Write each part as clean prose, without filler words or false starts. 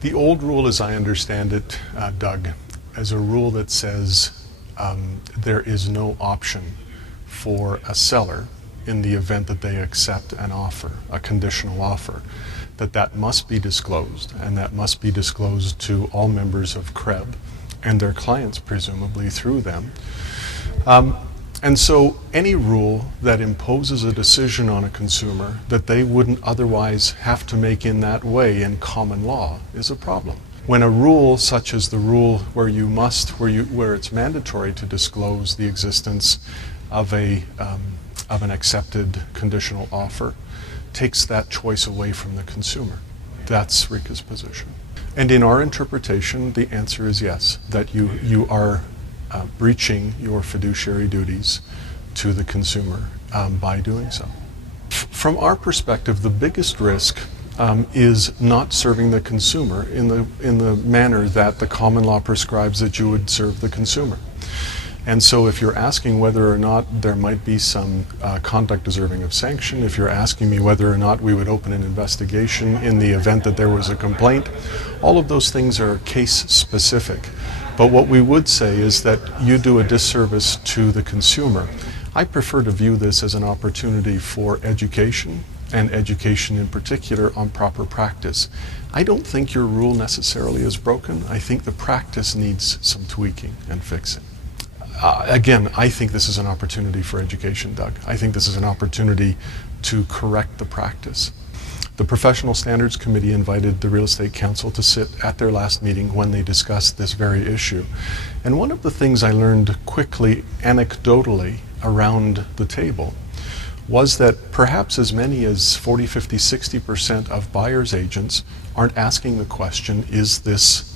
The old rule, as I understand it, Doug, is a rule that says there is no option for a seller in the event that they accept an offer, a conditional offer, that must be disclosed, and that must be disclosed to all members of CREB and their clients, presumably through them. And so any rule that imposes a decision on a consumer that they wouldn't otherwise have to make in that way in common law is a problem. When a rule such as the rule where it's mandatory to disclose the existence of an accepted conditional offer takes that choice away from the consumer. That's RECA's position. And in our interpretation, the answer is yes, that you are breaching your fiduciary duties to the consumer by doing so. From our perspective, the biggest risk is not serving the consumer in the manner that the common law prescribes that you would serve the consumer. And so if you're asking whether or not there might be some conduct deserving of sanction, if you're asking me whether or not we would open an investigation in the event that there was a complaint, all of those things are case specific. But what we would say is that you do a disservice to the consumer. I prefer to view this as an opportunity for education, and education in particular on proper practice. I don't think your rule necessarily is broken. I think the practice needs some tweaking and fixing. Again, I think this is an opportunity for education, Doug. I think this is an opportunity to correct the practice. The Professional Standards Committee invited the Real Estate Council to sit at their last meeting when they discussed this very issue. And one of the things I learned quickly, anecdotally, around the table was that perhaps as many as 40, 50, 60% of buyer's agents aren't asking the question, is this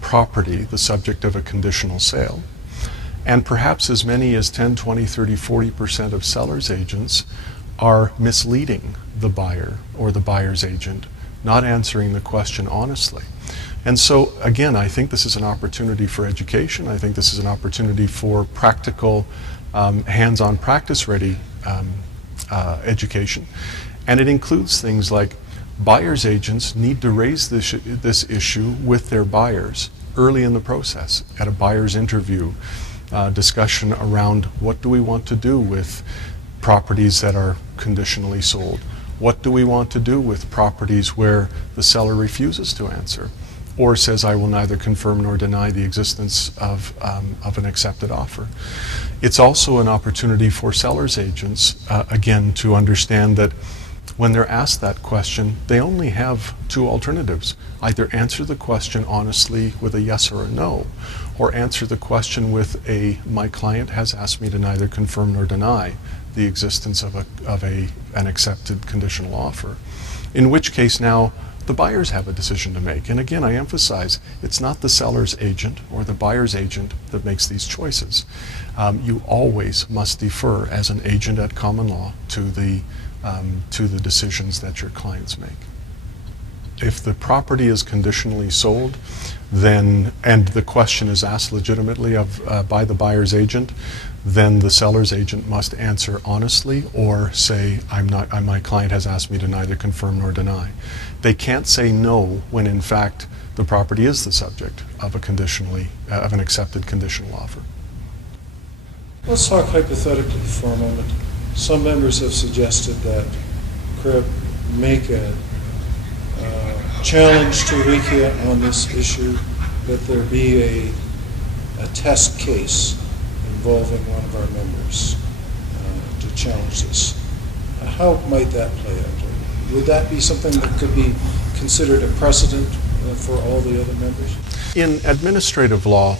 property the subject of a conditional sale? And perhaps as many as 10, 20, 30, 40% of seller's agents are misleading the buyer or the buyer's agent, not answering the question honestly. And so, again, I think this is an opportunity for education. I think this is an opportunity for practical, hands-on, practice-ready education. And it includes things like buyer's agents need to raise this issue with their buyers early in the process, at a buyer's interview, discussion around what do we want to do with properties that are conditionally sold? What do we want to do with properties where the seller refuses to answer or says, I will neither confirm nor deny the existence of an accepted offer? It's also an opportunity for seller's agents, again, to understand that when they're asked that question, they only have two alternatives. Either answer the question honestly with a yes or a no, or answer the question with a, my client has asked me to neither confirm nor deny the existence of an accepted conditional offer. In which case now the buyers have a decision to make. And again, I emphasize, it's not the seller's agent or the buyer's agent that makes these choices. You always must defer as an agent at common law to the decisions that your clients make. If the property is conditionally sold, then, and the question is asked legitimately by the buyer's agent, then the seller's agent must answer honestly or say, my client has asked me to neither confirm nor deny. They can't say no when in fact the property is the subject of an accepted conditional offer. Let's talk hypothetically for a moment. Some members have suggested that CREB make a challenge to RECA on this issue, that there be a test case involving one of our members to challenge this. How might that play out? Would that be something that could be considered a precedent for all the other members? In administrative law,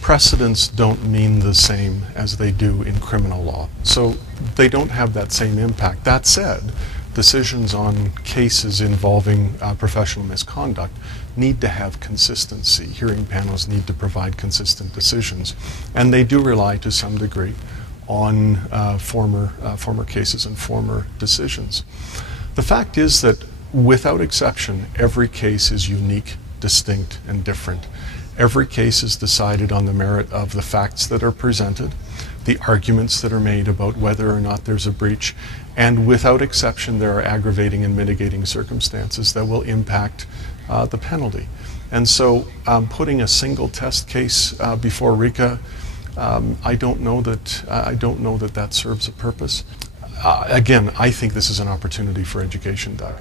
precedents don't mean the same as they do in criminal law. So they don't have that same impact. That said, decisions on cases involving professional misconduct need to have consistency. Hearing panels need to provide consistent decisions. And they do rely to some degree on former cases and former decisions. The fact is that without exception, every case is unique, distinct, and different. Every case is decided on the merit of the facts that are presented, the arguments that are made about whether or not there's a breach, And without exception, there are aggravating and mitigating circumstances that will impact the penalty. And so putting a single test case before RECA, I don't know that that serves a purpose. Again, I think this is an opportunity for education, Doug.